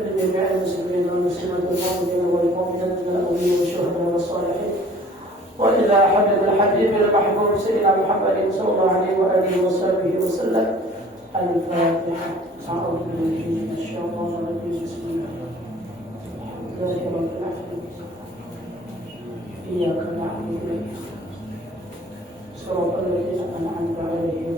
ولجميع المسلمين والمسلمات والمؤمنين والمؤمنات من الأولين والشهداء والصالحين وإلى حبيب الحبيب المحبوب سيدنا محمد صلى الله عليه وآله وصحبه وسلم. الفاتحة. أعوذ بالله من الشيطان الرجيم. بسم الله الحمد لله رب العالمين إياك نعبد وإياك نستعين صراط الذين أنعمت عليهم.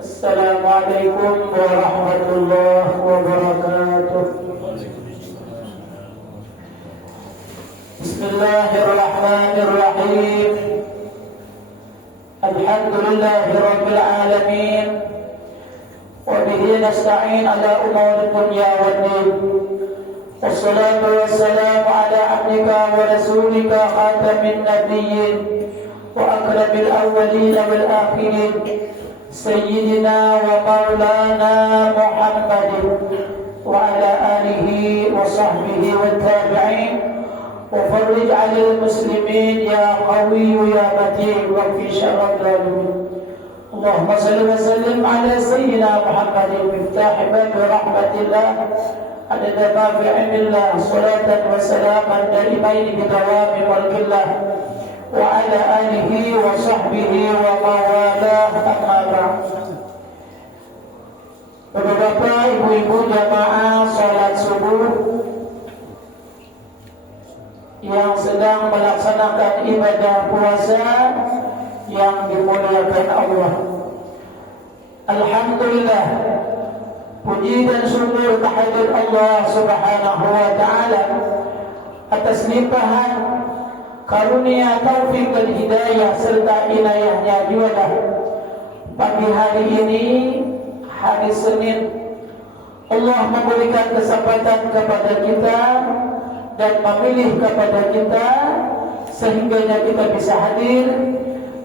السلام عليكم ورحمة الله وبركاته. بسم الله الرحمن الرحيم. الحمد لله رب العالمين وبه نستعين على أمور الدنيا والدين والصلاة والسلام على عبدك ورسولك خاتم النبيين وأكرم الأولين والآخرين سيدنا ومولانا محمد وعلى آله وصحبه والتابعين وفرج على المسلمين يا قوي يا متين واكفي شر الظالمين. اللهم صل وسلم على سيدنا محمد مفتاح باب رحمة الله عدد ما في علم الله صلاة وسلاما دائمين بدوام ملك الله وعلى آله وصحبه وموالاه. أما بعد. Bapak-bapak, ibu-ibu jamaah salat subuh yang sedang melaksanakan ibadah puasa yang dimuliakan Allah. Alhamdulillah, puji dan syukur kehadirat Allah Subhanahu wa taala atas limpahan karunia taufik dan hidayah serta inayahnya juga. Pagi hari ini, hari Senin, Allah memberikan kesempatan kepada kita dan memilih kepada kita sehingga kita bisa hadir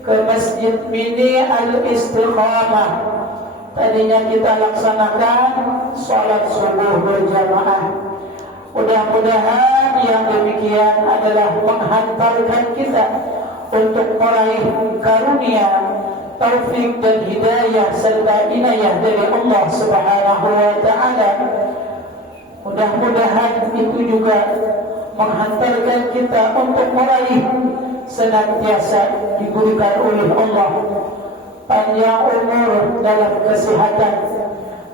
ke Masjid Mini Al-Istiqamah. Tadinya kita laksanakan salat subuh berjamaah. Mudah-mudahan yang demikian adalah menghantarkan kita untuk meraih karunia, taufik dan hidayah serta inayah dari Allah Subhanahu wa taala. Mudah-mudahan itu juga menghantarkan kita untuk meraih senantiasa diberikan oleh Allah panjang umur dalam kesehatan,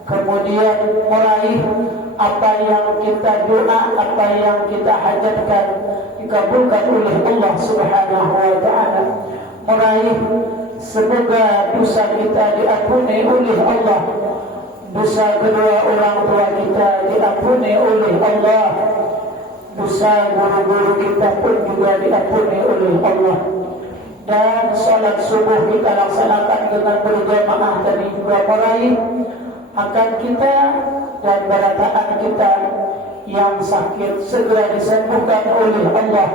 kemudian meraih apa yang kita doa, apa yang kita hajatkan dikabulkan oleh Allah Subhanahu wa taala, meraih semoga dosa kita diampuni oleh Allah, dosa kedua orang tua kita diampuni oleh Allah, dosa guru-guru kita pun juga diampuni oleh Allah. Dan salat subuh kita laksanakan dengan berjamaah tadi juga meraih akan kita dan berataan kita yang sakit segera disembuhkan oleh Allah,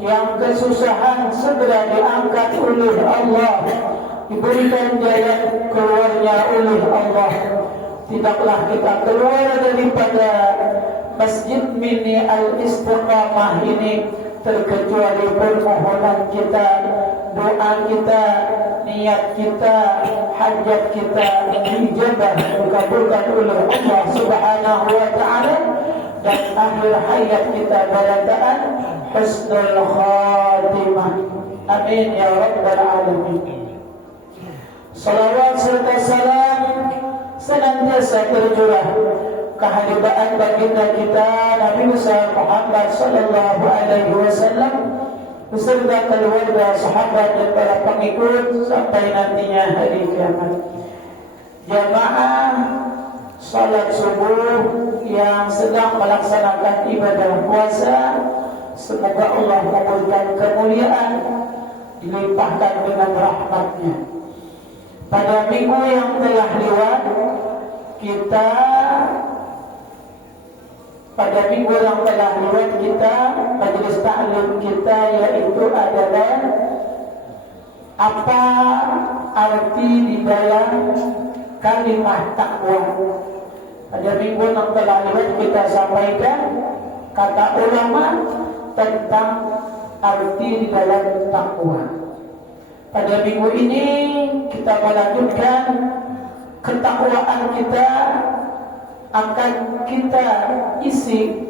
yang kesusahan segera diangkat oleh Allah, diberikan jalan keluarnya oleh Allah. Tidaklah kita keluar daripada Masjid Mini Al-Istiqamah ini terkecuali permohonan kita, doa kita, niat kita, hajat kita dijabah dikabulkan oleh Allah Subhanahu wa taala, dan akhir hayat kita barataan husnul khatimah. Amin ya rabbal alamin. Salawat serta salam senantiasa tercurah kehadiran baginda kita Nabi Muhammad sallallahu alaihi wasallam beserta keluarga, sahabat dan para pengikut sampai nantinya hari kiamat. Jamaah salat subuh yang sedang melaksanakan ibadah puasa, semoga Allah memberikan kemuliaan, dilimpahkan dengan rahmatnya. Pada minggu yang telah lewat, kita majelis ta'lim kita yaitu adalah apa arti di dalam kalimat takwa. Pada minggu yang telah lewat kita sampaikan kata ulama tentang arti di dalam takwa. Pada minggu ini kita melanjutkan ketakwaan kita akan kita isi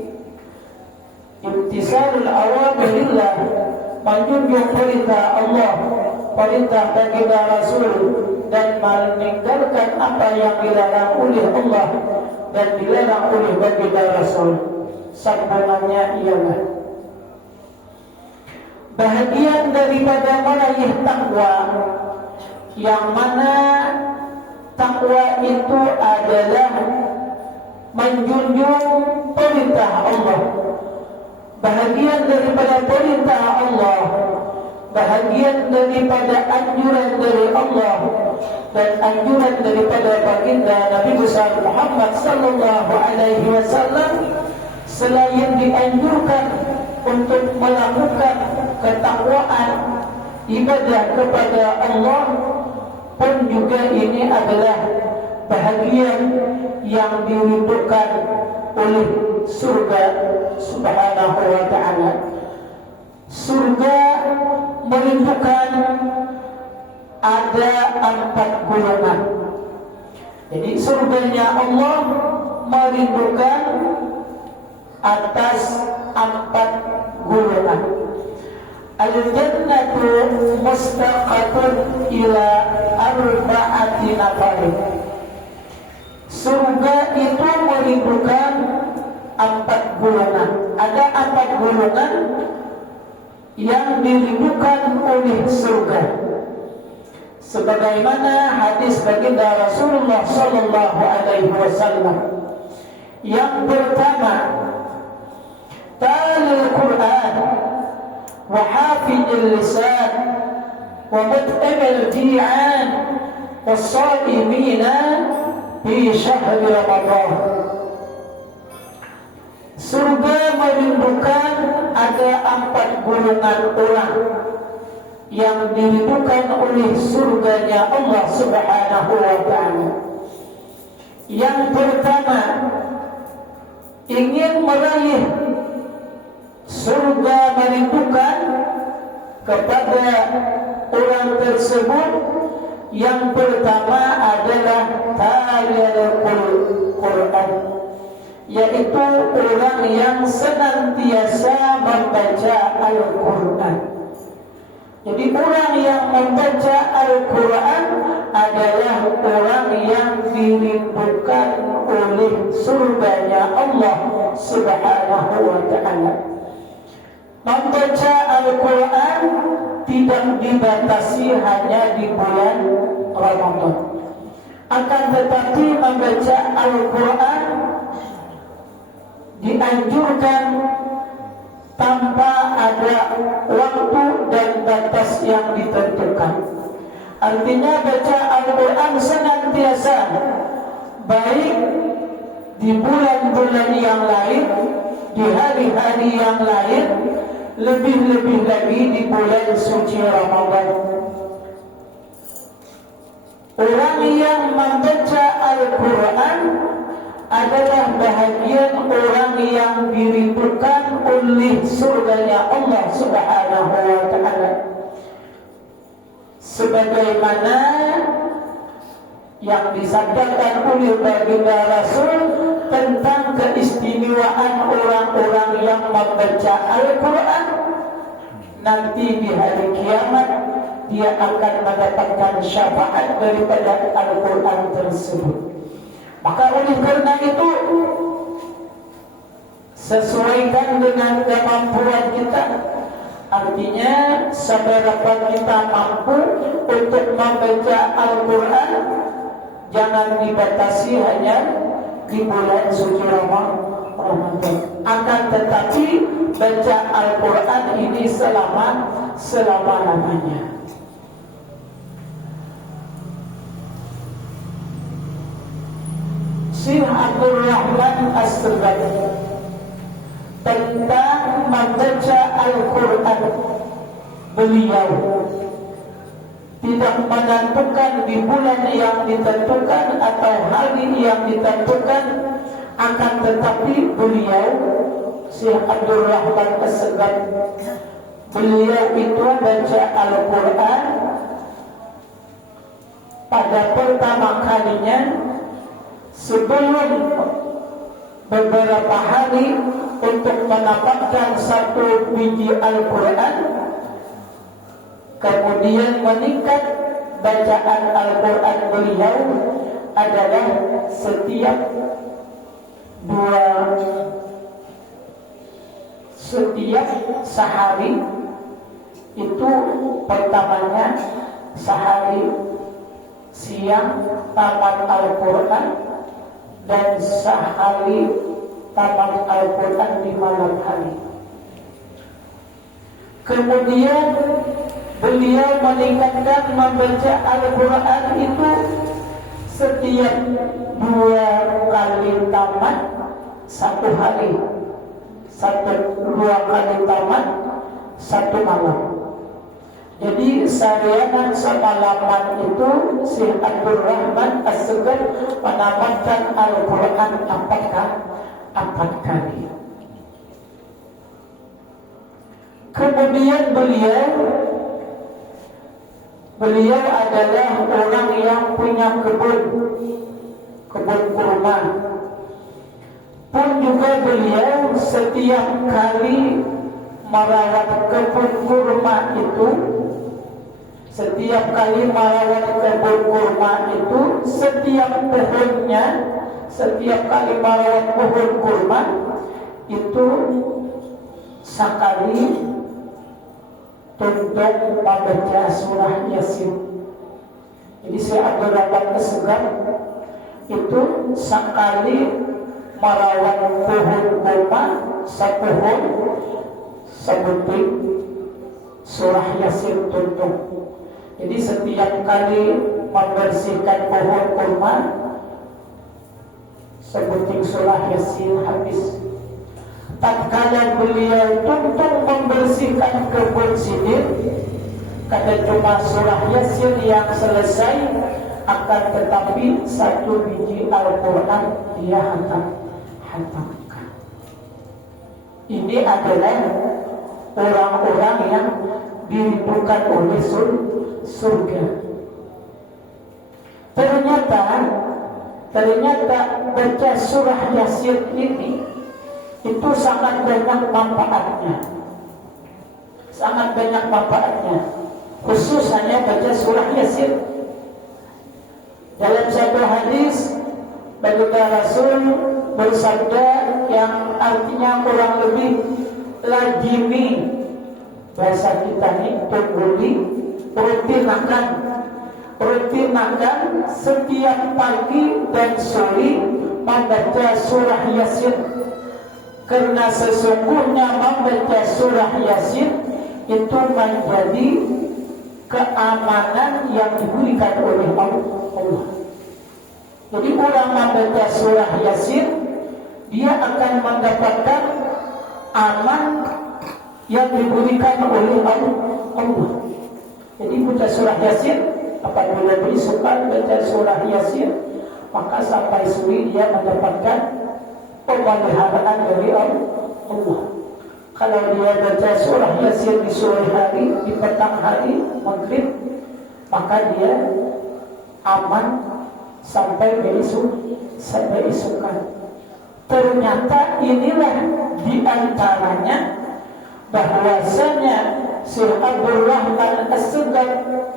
imtisalul awamirillah, menjunjung perintah Allah, perintah baginda Rasul, dan meninggalkan apa yang dilarang oleh Allah dan dilarang oleh baginda Rasul. Sambungannya ialah bahagian daripada meraih takwa, yang mana takwa itu adalah menjunjung perintah Allah. Bahagian daripada perintah Allah, bahagian daripada anjuran dari Allah dan anjuran daripada baginda Nabi besar Muhammad sallallahu alaihi wasallam, selain dianjurkan untuk melakukan ketakwaan ibadah kepada Allah, pun juga ini adalah bahagian yang dirindukan oleh surga subhanahu wa ta'ala. Surga merindukan ada 4 golongan. Jadi surganya Allah merindukan atas 4 golongan. Al-jannatu mustaqatun ila arba'ati nafarin. Surga itu merindukan 4 golongan. Ada 4 golongan yang dirindukan oleh surga. Sebagaimana hadis baginda Rasulullah sallallahu alaihi wasallam. Yang pertama, talil Quran wa hafidil lisan wa mut'imil ji'an was-saimina fi syahri Ramadan. Surga merindukan ada 4 golongan orang yang dirindukan oleh surganya Allah subhanahu wa ta'ala. Yang pertama, ingin meraih surga merindukan kepada orang tersebut. Yang pertama adalah talil Quran, yaitu orang yang senantiasa membaca Al-Quran. Jadi orang yang membaca Al-Quran adalah orang yang dirindukan oleh surganya Allah subhanahu wa ta'ala. Membaca Al-Quran tidak dibatasi hanya di bulan Ramadan. Akan tetapi membaca Al-Quran dianjurkan tanpa ada waktu dan batas yang ditentukan. Artinya baca Al-Quran senantiasa, baik di bulan-bulan yang lain, di hari-hari yang lain, lebih-lebih lagi di bulan suci Ramadan. Orang yang membaca Al-Quran adalah bahagian orang yang dirindukan oleh surganya Allah subhanahu wa ta'ala. Sebagaimana yang disabdakan oleh baginda Rasul tentang keistimewaan orang-orang yang membaca Al-Quran, nanti di hari kiamat dia akan mendapatkan syafaat daripada Al-Quran tersebut. Maka oleh karena itu, sesuaikan dengan kemampuan kita. Artinya seberapa kita mampu untuk membaca Al-Quran, jangan dibatasi hanya di bulan suci Ramadan. Akan tetapi baca Al-Quran ini selama-lamanya. Syekh Abdul Rahman As-Sirraj tentang membaca Al-Quran, beliau tidak menentukan di bulan yang ditentukan atau hari yang ditentukan, akan tetapi beliau Syekh Abdul Rahman As-Sirraj, beliau itu baca Al-Quran pada pertama kali kalinya sebelum beberapa hari untuk mendapatkan satu biji Al-Quran, kemudian meningkat bacaan Al-Quran beliau adalah setiap sehari. Itu pertamanya sehari siang tamat Al-Quran, dan sehari tamat Al-Quran di malam hari. Kemudian beliau meningkatkan membaca Al-Quran itu setiap 2 kali tamat satu hari, 2 kali tamat satu malam. Jadi seharian semalaman itu si Abdul Rahman As-Segaf menamatkan Al-Quran 4 kali. Kemudian beliau adalah orang yang punya kebun kurma. Pun juga beliau setiap kali merawat kebun kurma itu, setiap pohonnya, setiap kali merawat pohon kurma itu sekali tunduk membaca surah Yasin. Jadi saya Abdul Rahman As-Segaf itu sekali merawat pohon kurma, sepohon sebutin surah Yasin tunduk. Jadi setiap kali membersihkan pohon kurma sebutin surah Yasin habis. Tatkala beliau tuntung membersihkan kebun sidir, kada cuma surah Yasin yang selesai, akan tetapi 1 biji Al-Quran dia hatamkan. Ini adalah orang-orang yang dirindukan oleh surga. Ternyata baca surah Yasin ini itu sangat banyak manfaatnya, khusus hanya baca surah Yasin. Dalam satu hadis baginda Rasul bersabda yang artinya kurang lebih lazimi, bahasa kita ini rutin makan setiap pagi dan sore membaca surah Yasin. Karena sesungguhnya membaca surah Yasin itu menjadi keamanan yang diberikan oleh Allah. Jadi orang membaca surah Yasin, dia akan mendapatkan aman yang diberikan oleh Allah. Jadi baca surah Yasin, apabila dia suka baca surah Yasin, maka sampai sore dia mendapatkan pemeliharaan dari Allah. Kalau dia baca surah Yasin di sore hari, di petang hari, maghrib, maka dia aman sampai beisukan. Ternyata inilah diantaranya bahwasanya Syekh Abdul Rahman As-Segaf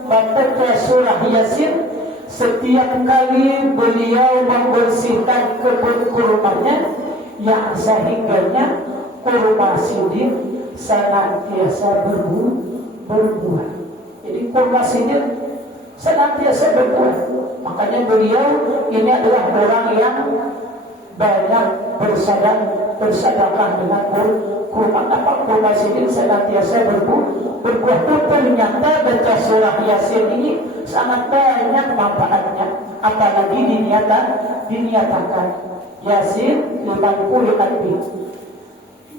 membaca surah Yasin setiap kali beliau membersihkan kebun kurmanya, yang sehingganya kurma sidir senantiasa berbuah. Jadi kurma sidir senantiasa berbuah. Makanya beliau ini adalah orang yang banyak bersedekah dengan kurma. Kurma sidir senantiasa berbuah. Ternyata baca surah Yasin ini sangat banyak manfaatnya, apalagi diniatakan Yasin 50 kali.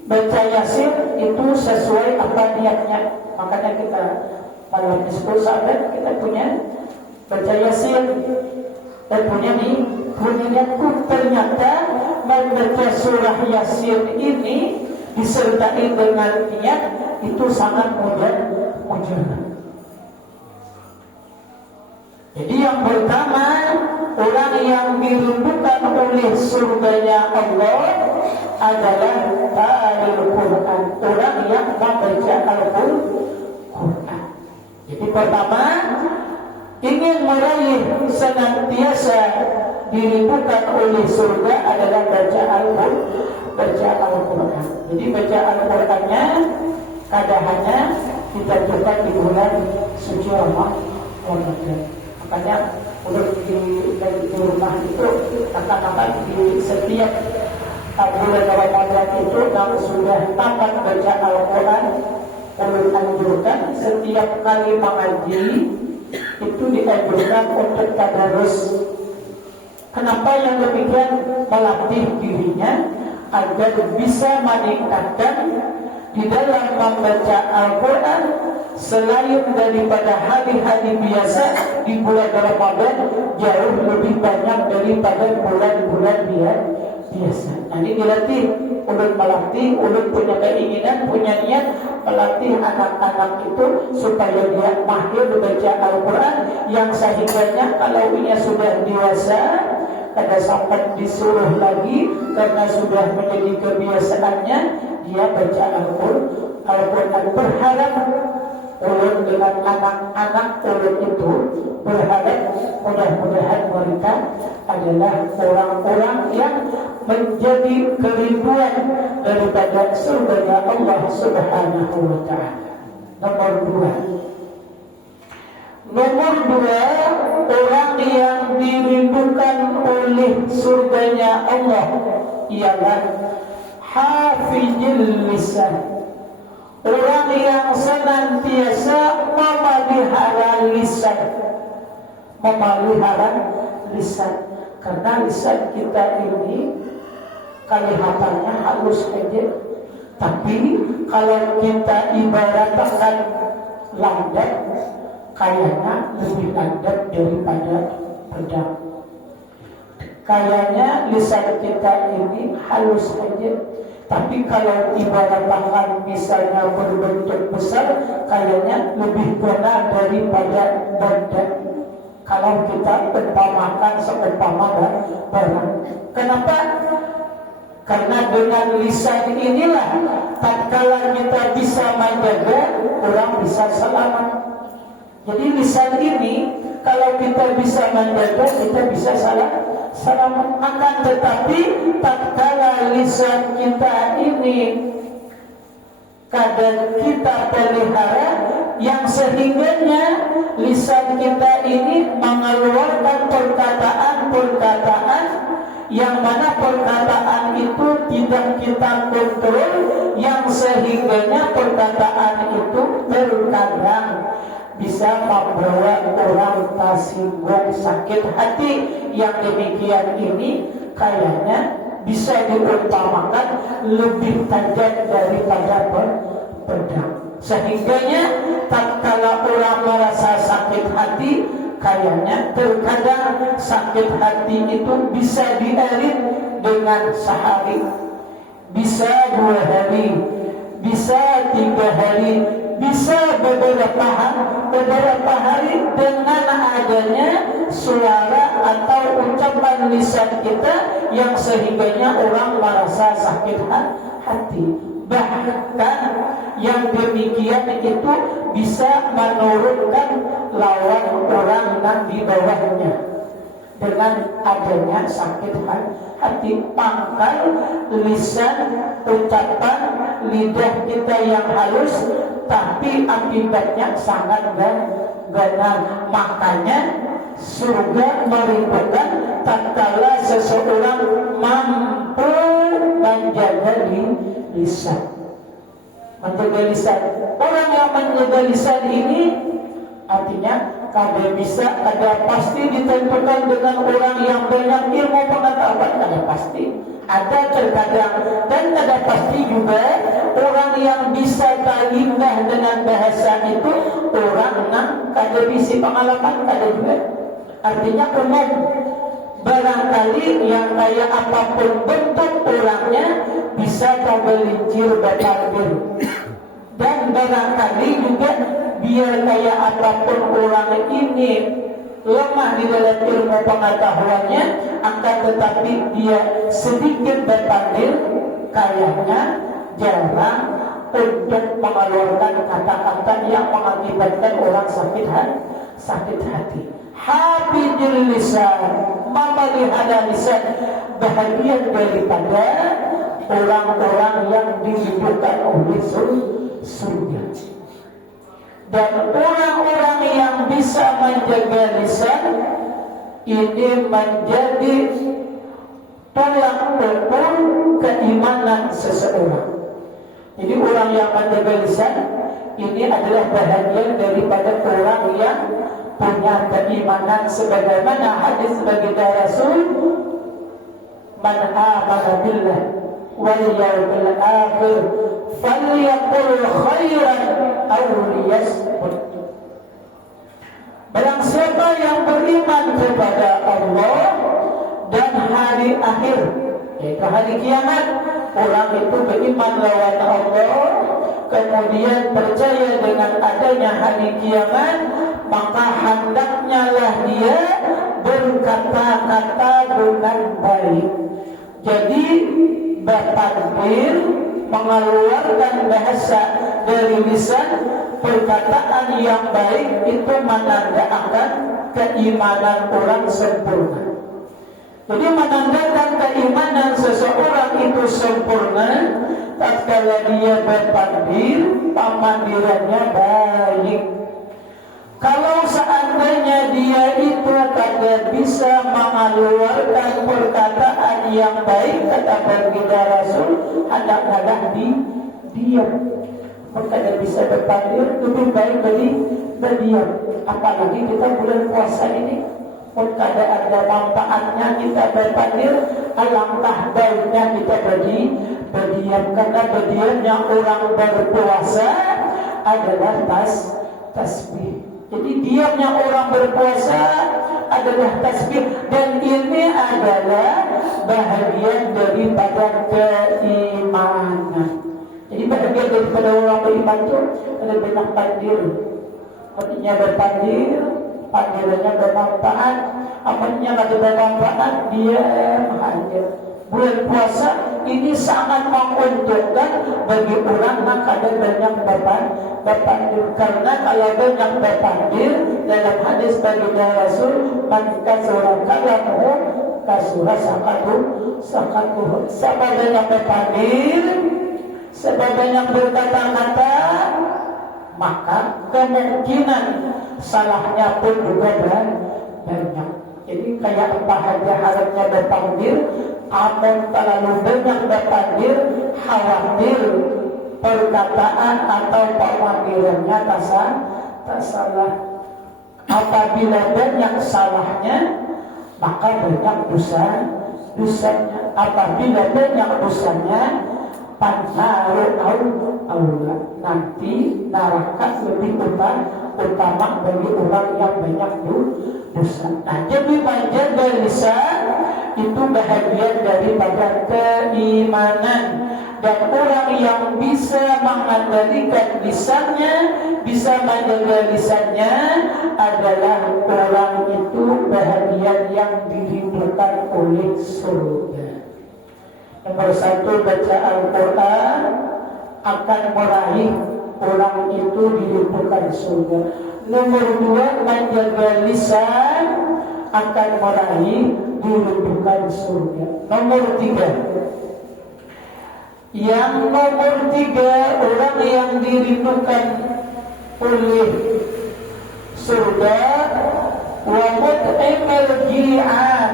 Baca Yasin itu sesuai apa niatnya. Makanya kita malam di 10 sahabat kita punya baca Yasin dan punya niatku. Ternyata membaca surah Yasin ini disertai dengan niat itu sangat mudah. Jadi yang pertama, orang oleh surganya Allah adalah talil Quran, orang yang membaca Al-Quran. Jadi pertama, ingin meraih senantiasa diribukan oleh surga adalah baca Al-Quran. Jadi baca Al-Qurannya kadang hanya kita coba di bulan suci Ramadan. Makanya untuk di rumah itu akan di setiap bulan Ramadan itu kalau sudah tamat baca Al-Quran, ulun anjurkan setiap kali mengaji itu dianjurkan untuk tadarus. Kenapa yang demikian? Melatih dirinya agar bisa meningkatkan di dalam membaca Al-Quran selain daripada hari-hari biasa di bulan Ramadan jauh lebih banyak daripada bulan-bulan biasa. Nanti dilatih, ulun melatih, ulun punya keinginan, punya niat melatih anak-anak itu supaya dia mahir baca Al-Quran yang sehingga kalau ia sudah dewasa kada sampai disuruh lagi karena sudah menjadi kebiasaannya dia baca Al-Quran. Berharap ulun dengan anak-anak ulun itu berharap mudah-mudahan mereka adalah orang-orang yang menjadi kerinduan daripada surga Allah Subhanahu wa Ta'ala. Nomor dua, orang yang dirindukan oleh surganya Allah ialah hafizul lisan. Orang yang senantiasa memelihara lisan. Karena lisan kita ini kelihatannya halus saja, tapi kalau kita ibaratkan landak, kayaknya lebih landak daripada pedang. Kayaknya lisan kita ini halus saja, tapi kalau ibaratkan misalnya berbentuk besar, kayaknya lebih benar daripada badan. Kalau kita umpamakan seumpama barang. Kenapa? Karena dengan lisan inilah tatkala kita bisa menjaga, orang bisa selamat. Jadi lisan ini kalau kita bisa menjaga, kita bisa selamat. Akan tetapi tatkala lisan kita ini kadang kita pelihara, yang sehingganya lisan kita ini mengeluarkan perkataan-perkataan yang mana perkataan itu tidak kita kontrol, yang sehingganya perkataan itu terkadang bisa membawa orang tersinggung, sakit hati. Yang demikian ini kayaknya bisa diumpamakan lebih tajam daripada pedang. Sehingganya tatkala orang merasa sakit hati, kayaknya terkadang sakit hati itu bisa dierit dengan sehari, bisa 2 hari, bisa 3 hari, bisa beberapa hari dengan adanya suara atau ucapan lisan kita yang sehingganya orang merasa sakit hati. Bahkan yang demikian itu bisa menurunkan lawan orang yang di bawahnya dengan adanya sakit hati. Pangkal lisan, ucapan lidah kita yang halus, tapi akibatnya sangat ganas. Makanya surga merindukan tatkala seseorang mampu menjaga lisan. Menjaga lisan. Orang yang menjaga lisan ini artinya kada bisa, kada pasti ditentukan dengan orang yang banyak ilmu pengetahuan, kada pasti. Ada terkadang dan kada pasti juga orang yang bisa talimah dengan bahasa itu orang yang kada bisa pengalaman, kada juga. Artinya umum. Barangkali yang kayak apapun bentuk orangnya bisa tergelincir bertakbir. Dan barangkali juga biar kayak apapun orang ini lemah di dalam ilmu pengetahuannya, akan tetapi dia sedikit berpandil, kayaknya jarang untuk mengeluarkan kata-kata yang mengakibatkan orang sakit hati. Hafidil lisan, memelihara lisan, bahagian daripada orang-orang yang diridhokan oleh surga. Dan orang-orang yang bisa menjaga lisan ini menjadi tolak ukur keimanan seseorang. Jadi orang yang menjaga lisan ini adalah bahagian daripada orang yang punya keimanan, sebagaimana hadis baginda Rasul, man amana billah wal yawmil akhir falyaqul khairan aw liyasmut. Barang siapa yang beriman kepada Allah dan hari akhir, yaitu hari kiamat, orang itu beriman lawan Allah, kemudian percaya dengan adanya hari kiamat, maka hendaknya lah dia berkata-kata dengan baik. Jadi bertakbir, mengeluarkan bahasa dari lisan, perkataan yang baik itu menandakan keimanan orang sempurna. Jadi menandakan keimanan seseorang itu sempurna tatkala dia bertakbir, pemandirannya baik. Kalau seandainya dia itu kagak bisa mengeluarkan perkataan yang baik, kata baginda Rasul, ada diam. Kalau bisa bertakbir, lebih baik dari berdiam. Apalagi kita bulan puasa ini, kada ada manfaatnya kita bertakbir, alangkah baiknya kita berdiam. Karena berdiamnya orang berpuasa adalah tasbih. Jadi diamnya orang berpuasa adalah tasbih, dan ini adalah bahagian daripada keimanan. Jadi bahagian daripada orang beriman itu ada banyak pandir. Artinya berpandir, pandirannya bermanfaat. Amalnya tidak bermanfaat, dia hadir. Bulan puasa ini sangat menguntungkan bagi orang yang kadang banyak berpandir. Karena kalau banyak berpandir, dalam hadis baginda Rasul, man kasura kalamuhu kasura sakatuhu. Siapa banyak berpandir, siapa banyak berkata-kata, maka kemungkinan salahnya pun juga banyak. Jadi kayak apa saja harapnya berpandir, amun terlalu banyak berpandir, khawatir perkataan atau pemandirannya tak salah. Apabila banyak salahnya, maka banyak dosanya. Apabila banyak dosanya, pannaru aula, nanti neraka lebih utama bagi orang yang banyak dosa. Nah, jadi menjaga lisan itu bahagian daripada keimanan. Dan orang yang bisa mengendalikan lisannya, bisa menjaga lisannya, adalah orang itu bahagian yang dirindukan oleh surga. Nomor satu, baca Al-Quran akan meraih orang itu dirindukan surga. Nomor dua, menjaga lisan akan meraih dirindukan surga. Nomor tiga, orang yang dirindukan oleh surga, wa mut'imul ji'an,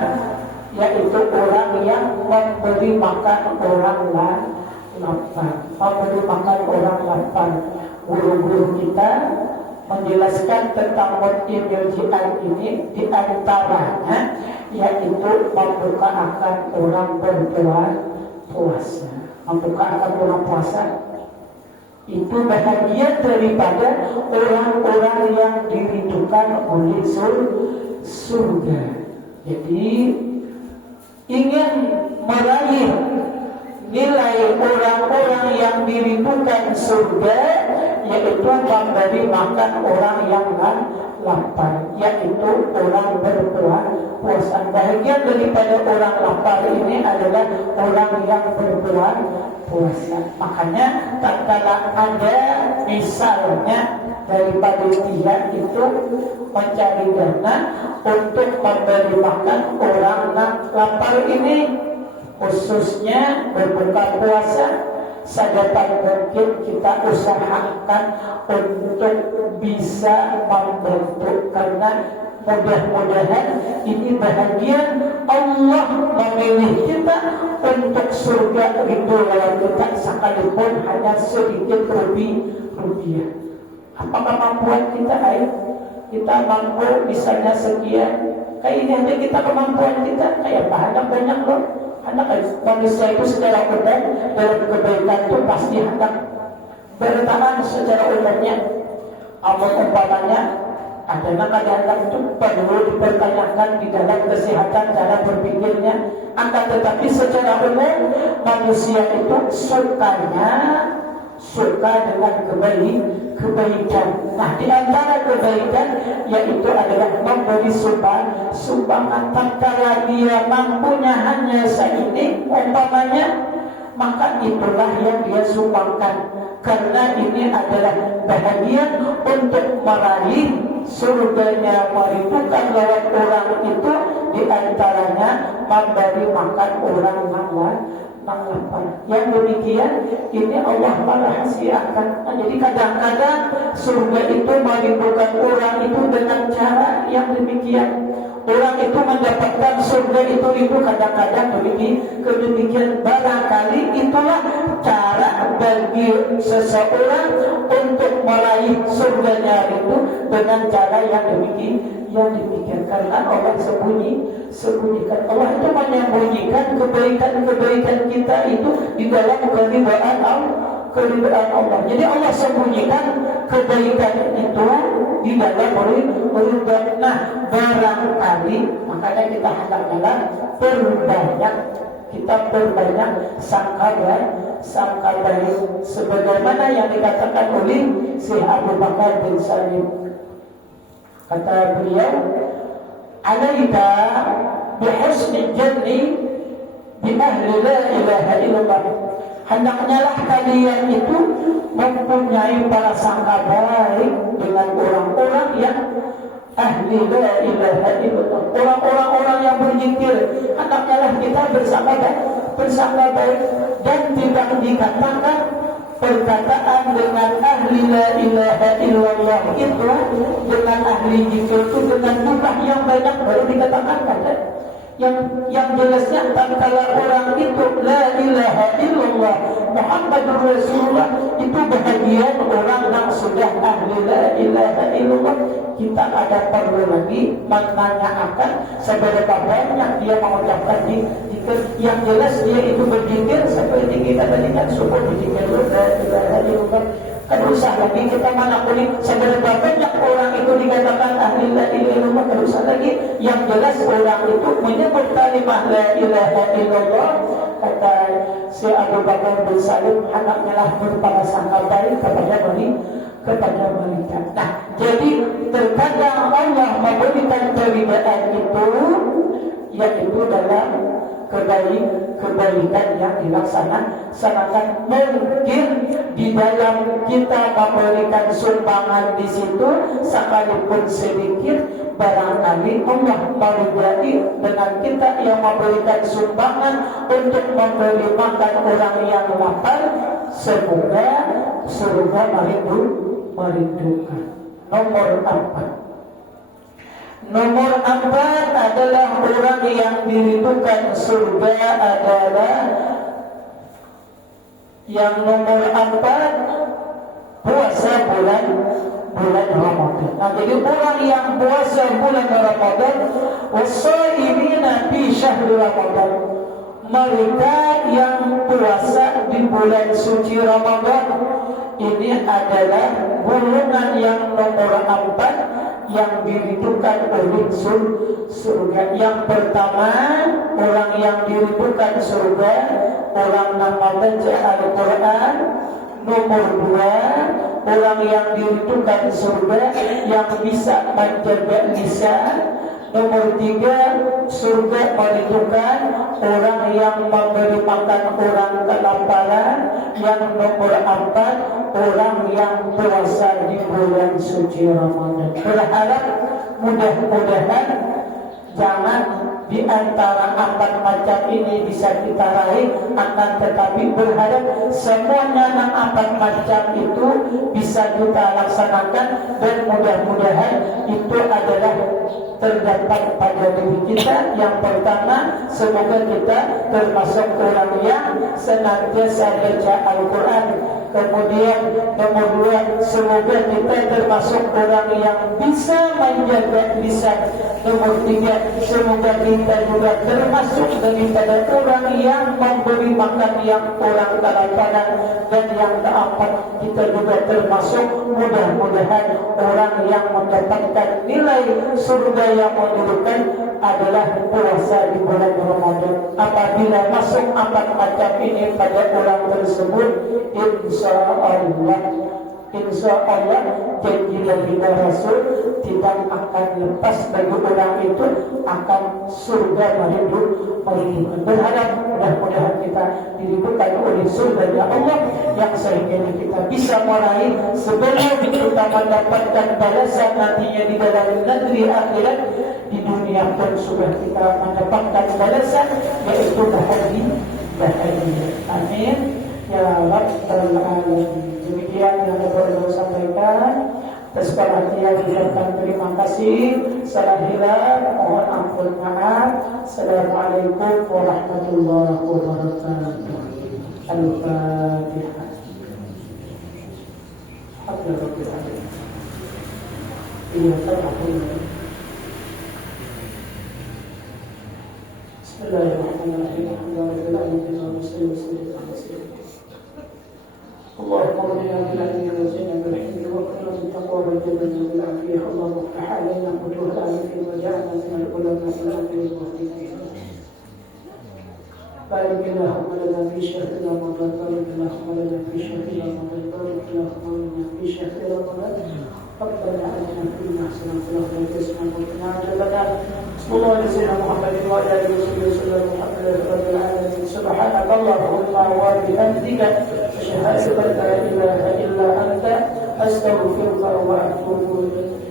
yaitu orang yang memberi makan orang lapar. Memberi makan orang lapar. Guru-guru kita menjelaskan tentang mut'imul ji'an ini, di antaranya yaitu membuka akan orang berpuasa. Membuka akan orang puasa itu bahagian daripada orang-orang yang dirindukan oleh surga. Jadi ingin meraih nilai orang-orang yang dirindukan surga, yaitu memberi makan orang yang lapar, yaitu orang berpuasa. Bahagian daripada orang lapar ini adalah orang yang berpuasa. Makanya tatkala ada misalnya daripada pihak itu mencari dana untuk memberi makan orang lapar ini, khususnya berbuka puasa, sedapat mungkin kita usahakan untuk bisa membantu, karena mudah-mudahan ini bahagian Allah memilih kita untuk surga ridho kita sekalipun hanya sedikit rupiah. Apakah kemampuan kita? Ayo kita mampu misalnya sekian, kayak ini aja kita kemampuan kita kayak banyak loh. Anak manusia itu secara umum dalam kebaikan itu pasti hendak bertahan secara umumnya. Umpamanya ada kadang-kadang itu perlu dipertanyakan di dalam kesehatan cara berpikirnya. Akan tetapi secara umum manusia itu suka dengan kebaikan. Nah, di antara kebaikan yaitu adalah memberi sumbangan. Tatkala dia mampunya hanya seini umpamanya, maka itulah yang dia sumbangkan, karena ini adalah bahagian untuk meraih surganya bukan lewat orang itu. Di antaranya memberi makan orang lapar. Yang demikian ini Allah merahasiakan. Jadi kadang-kadang surga itu merindukan orang itu dengan cara yang demikian. Orang itu mendapatkan surga itu kadang-kadang demikian. Barangkali itulah cara bagi seseorang untuk meraih surganya itu dengan cara yang demikian. Karena Allah sembunyikan. Allah itu menyembunyikan kebaikan kita itu di dalam keridhaan Allah. Jadi Allah sembunyikan kebaikan itu di dalam ridha. Nah, barangkali makanya kita hendaklah perbanyak sangka baik sebagaimana yang dikatakan oleh Syekh Abu Bakar bin Salim. Kata beliau, alaika bihusni janni bi ahli la ilaha illallah. Hendaknya lah kalian itu mempunyai prasangka baik dengan orang-orang yang ahli la ilaha illallah, orang-orang yang berzikir. Hendaknya lah kita bersangka baik dan tidak dikatakan perkataan dengan ahli la ilaha illallah itu dengan ahli zikir itu dengan jumlah yang banyak baru dikatakan kata. Yang jelasnya tatkala orang itu la ilaha illallah Muhammadur Rasulullah itu bahagian orang yang sudah ahli la ilaha illallah. Kita ada perlu lagi menanyakan seberapa banyak dia mengucapkan zikir. Yang jelas dia itu berzikir seperti kita tadi kan subuh berzikir la ilaha illallah. Kan usah lagi kita manakuni seberapa banyak orang itu dikatakan ahli la ilaha illallah. Kan usah lagi, yang jelas orang itu menyebut kalimah la ilaha illallah. Kata Syekh Abu Bakar bin Salim, anaknya lah berprasangka baik kepada mereka. Nah, jadi terkadang Allah memberikan keridhaan itu yaitu dalam kebaikan yang dilaksanakan. Mungkin di dalam kita memberikan sumbangan di situ sekalipun sedikit, barangkali Allah meridai dengan kita yang memberikan sumbangan untuk memberi makan orang yang lapar. Semoga surga merindukan. Nomor 4 adalah orang yang dirindukan surga adalah yang nomor 4 puasa bulan Ramadan. Nah, jadi orang yang puasa bulan Ramadan, wasaimina fi syahri Ramadan, mereka yang puasa di bulan suci Ramadan ini adalah golongan yang nomor 4 yang dirindukan oleh surga. Yang pertama, orang yang dirindukan surga, orang yang membaca Al-Quran, Nomor 2, orang yang dirindukan surga yang bisa menjaga lisan. Nomor 3, surga merindukan orang yang memberi makan orang kelaparan. Yang nomor 4, orang yang puasa di bulan suci Ramadan. Berharap mudah-mudahan jangan di antara 4 macam ini bisa kita raih, akan tetapi berharap semuanya 4 macam itu bisa kita laksanakan, dan mudah-mudahan itu adalah terdapat pada diri kita. Yang pertama, semoga kita termasuk orang yang senantiasa baca Al-Quran. Kemudian nomor 2, semoga kita termasuk orang yang bisa menjaga lisan. Nomor 3, semoga kita juga termasuk daripada orang yang memberi makan yang orang kelaparan. Dan yang keempat, kita juga termasuk mudah-mudahan orang yang mendapatkan nilai surga yang menurunkan adalah puasa di bulan Ramadan. Apabila masuk 4 macam ini pada orang tersebut, insya Allah janji dari Rasul tidak akan lepas bagi orang itu, akan surga merindukan. Berharap mudah-mudahan kita dirindukan oleh surga ya Allah, yang sehingga kita bisa meraih sebelum kita mendapatkan balasan nantinya di dalam negeri akhirat. Di dunia pun sudah kita mendapatkan balasan, yaitu bahagia. Amin ya Rabbal Alamin. Demikian yang dapat saya sampaikan. Atas perhatian ucapkan terima kasih. Salah hilal, mohon ampun maaf. Assalamualaikum warahmatullahi wabarakatuh. Al-Fatihah. Bismillahirrahmanirrahim. اللهم اغفر بالعلم والزنا بالحلم واكرم بالتقوى والجنة بالعافية. اللهم افتح علينا فتوح العافية واجعلنا من العلماء العاملين المهتدين. بارك اللهم لنا في شهر رمضان، بارك اللهم لنا في شهر رمضان، بارك اللهم لنا في شهر رمضان. ربنا آتنا في الدنيا حسنة وفي الآخرة حسنة وقنا عذاب النار. صلى الله على سيدنا محمد وعلى آله وصحبه وسلم. الحمد لله رب العالمين. سبحانك اللهم وبحمدك أشهد أن لا إله إلا أنت أستغفرك وأتوب إليك.